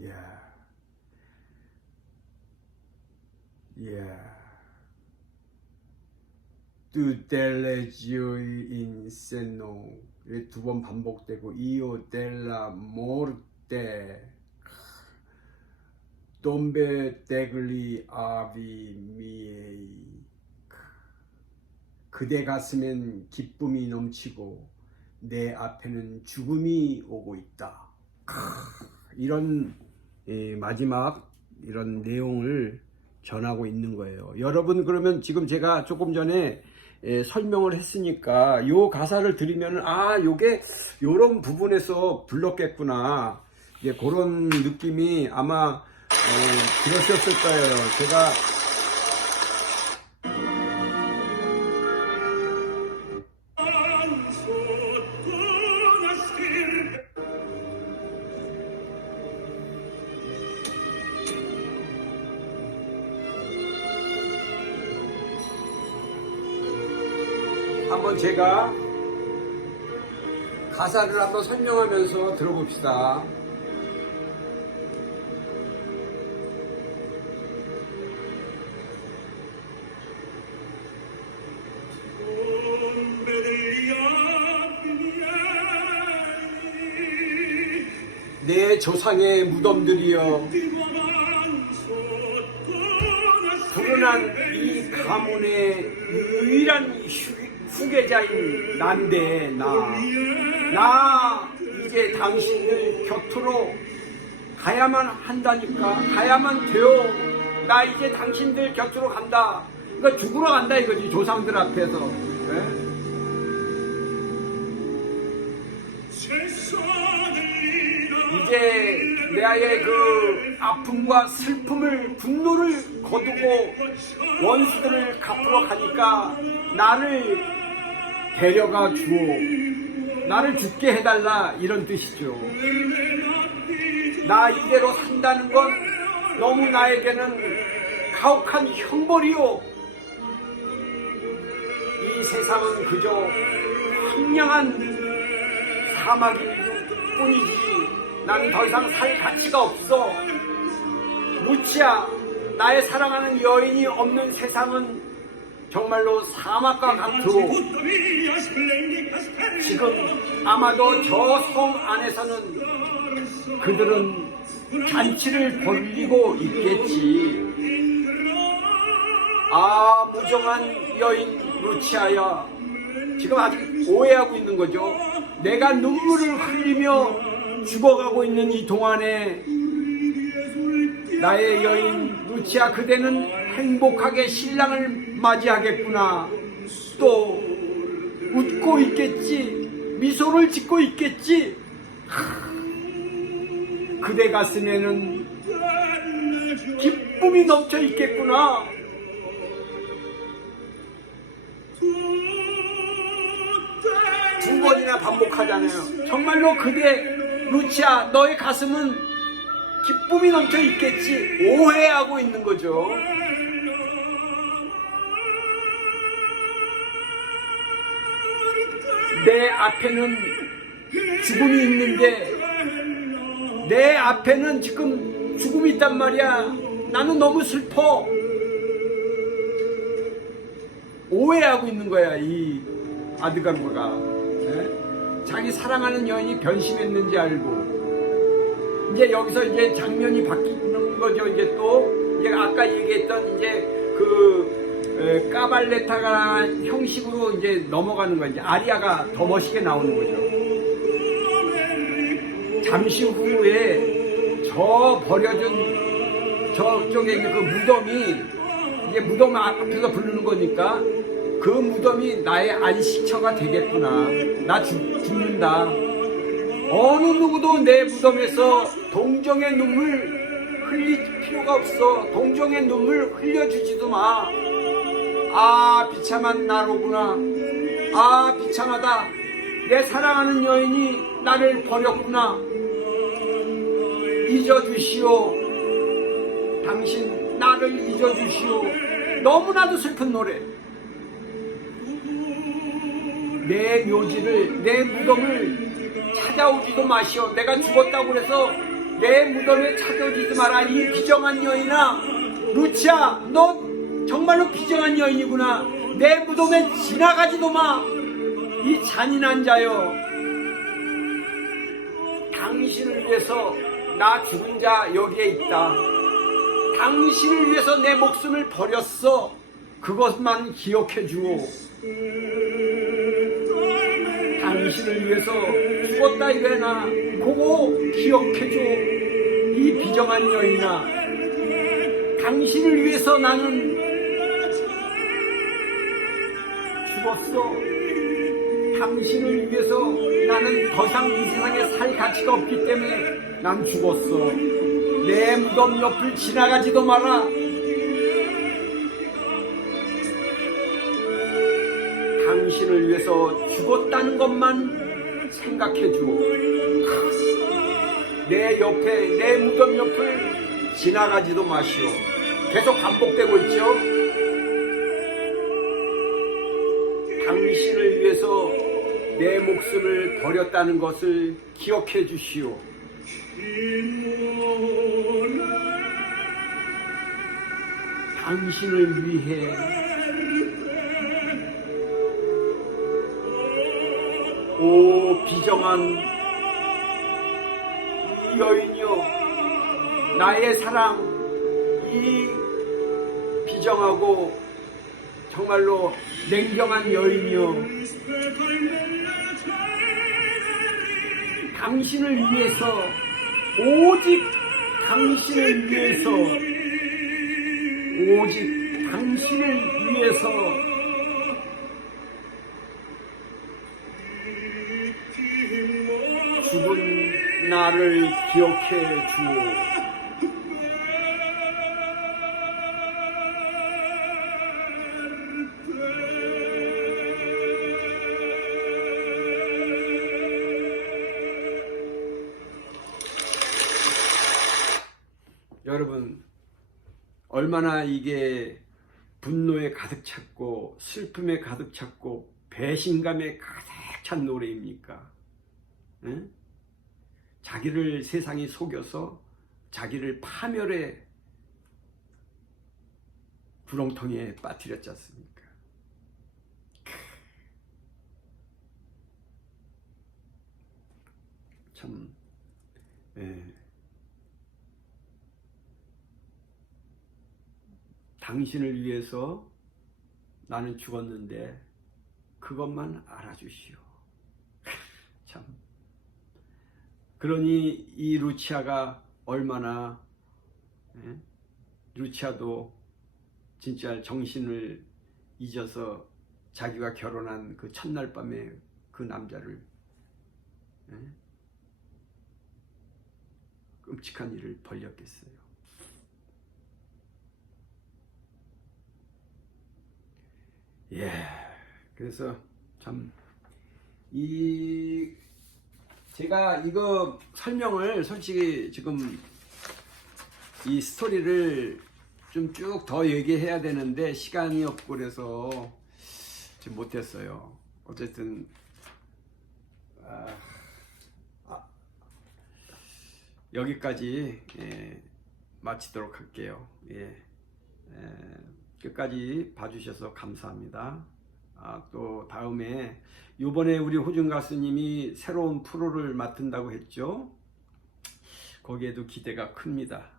예, 예. 뚜텔레지오이 인세노 두 번 반복되고 이오 델라 모르테 돈베 데글리 아비 미에이 그대 가슴엔 기쁨이 넘치고 내 앞에는 죽음이 오고 있다. 이런 마지막 이런 내용을 전하고 있는 거예요. 여러분 그러면 지금 제가 조금 전에 설명을 했으니까 요 가사를 들으면 요게 요런 부분에서 불렀겠구나. 그런 느낌이 아마 들으셨을 거예요. 제가 한번 제가 가사를 한번 설명하면서 들어봅시다. 내 조상의 무덤들이여 불운한 이 가문의 유일한 후계자인 난데 나 이제 당신들 곁으로 가야만 한다니까. 가야만 돼요. 나 이제 당신들 곁으로 간다. 그러니까 죽으러 간다 이거지, 조상들 앞에서. 네? 이제 내 아이의 그 아픔과 슬픔을 분노를 거두고 원수들을 갚으러 가니까 나를 데려가 주오. 나를 죽게 해달라, 이런 뜻이죠. 나 이대로 산다는 건 너무 나에게는 가혹한 형벌이요. 이 세상은 그저 황량한 사막일 뿐이지. 나는 더 이상 살 가치가 없어. 루치아, 나의 사랑하는 여인이 없는 세상은 정말로 사막과 같으로 지금 아마도 저 성 안에서는 그들은 잔치를 벌이고 있겠지. 무정한 여인 루치아야, 지금 아직 오해하고 있는 거죠. 내가 눈물을 흘리며 죽어가고 있는 이 동안에 나의 여인 루치아, 그대는 행복하게 신랑을 맞이하겠구나. 또 웃고 있겠지. 미소를 짓고 있겠지. 그대 가슴에는 기쁨이 넘쳐 있겠구나. 두 번이나 반복하잖아요. 정말로 그대 루치아, 너의 가슴은 기쁨이 넘쳐 있겠지. 오해하고 있는 거죠. 내 앞에는 죽음이 있는데, 내 앞에는 지금 죽음이 있단 말이야. 나는 너무 슬퍼. 오해하고 있는 거야, 이 아드감과가. 자기 사랑하는 여인이 변심했는지 알고. 이제 여기서 이제 장면이 바뀌는 거죠. 이제 또 이제 아까 얘기했던 이제 그 까발레타가 형식으로 이제 넘어가는 거야. 이제 아리아가 더 멋있게 나오는 거죠. 잠시 후에 저 버려진 저쪽에 있는 그 무덤이, 이제 무덤 앞에서 부르는 거니까 그 무덤이 나의 안식처가 되겠구나. 나 죽는다. 어느 누구도 내 무덤에서 동정의 눈물 흘릴 필요가 없어. 동정의 눈물 흘려주지도 마. 비참한 나로구나. 비참하다. 내 사랑하는 여인이 나를 버렸구나. 잊어주시오. 당신 나를 잊어주시오. 너무나도 슬픈 노래. 내 묘지를, 내 무덤을 찾아오지도 마시오. 내가 죽었다고 그래서 내 무덤에 찾아오지도 마라. 이 비정한 여인아, 루치아, 너 정말로 비정한 여인이구나. 내 무덤에 지나가지도 마. 이 잔인한 자여, 당신을 위해서 나 죽은 자 여기에 있다. 당신을 위해서 내 목숨을 버렸어. 그것만 기억해 주오. 당신을 위해서 죽었다 이거나 그거 기억해 줘. 이 비정한 여인아, 당신을 위해서 나는 죽었어. 당신을 위해서 나는 더 이상 이 세상에 살 가치가 없기 때문에 난 죽었어. 내 무덤 옆을 지나가지도 마라. 당신을 위해서 죽었다는 것만 생각해 주오. 내 옆에, 내 무덤 옆을 지나가지도 마시오. 계속 반복되고 있죠. 당신을 위해서 내 목숨을 버렸다는 것을 기억해 주시오. 당신을 위해 오 비정한 여인이여, 나의 사랑, 이 비정하고 정말로 냉정한 여인이여, 당신을 위해서, 오직 당신을 위해서, 오직 당신을 위해서 죽은 나를 기억해 주오. 여러분, 얼마나 이게 분노에 가득 찼고 슬픔에 가득 찼고 배신감에 가득 찬 노래입니까? 응? 자기를 세상이 속여서 자기를 파멸의 구렁텅이에 빠뜨렸지 않습니까? 참, 당신을 위해서 나는 죽었는데 그것만 알아주시오. 참. 그러니 이 루치아가 얼마나, 루치아도 진짜 정신을 잊어서 자기가 결혼한 그 첫날 밤에 그 남자를, 끔찍한 일을 벌였겠어요. 예, 그래서 참 제가 이거 설명을 솔직히 지금 이 스토리를 좀 쭉 더 얘기해야 되는데 시간이 없고 그래서 지금 못했어요. 어쨌든 여기까지 마치도록 할게요. 끝까지 봐주셔서 감사합니다. 또 다음에 이번에 우리 호준 가수님이 새로운 프로를 맡은다고 했죠. 거기에도 기대가 큽니다.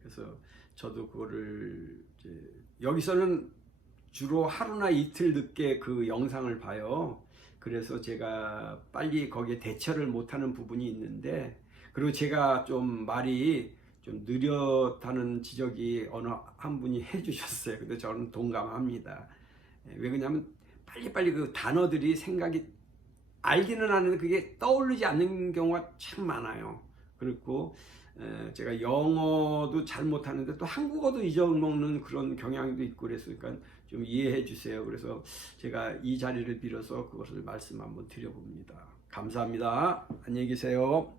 그래서 저도 그거를 여기서는 주로 하루나 이틀 늦게 그 영상을 봐요. 그래서 제가 빨리 거기에 대처를 못하는 부분이 있는데, 그리고 제가 좀 말이 좀 느렸다는 지적이 어느 한 분이 해주셨어요. 근데 저는 동감합니다. 왜 그러냐면 빨리빨리 그 단어들이 생각이 알기는 하는데 그게 떠오르지 않는 경우가 참 많아요. 그리고 제가 영어도 잘 못하는데 또 한국어도 잊어먹는 그런 경향도 있고 그랬으니까 좀 이해해 주세요. 그래서 제가 이 자리를 빌어서 그것을 말씀 한번 드려봅니다. 감사합니다. 안녕히 계세요.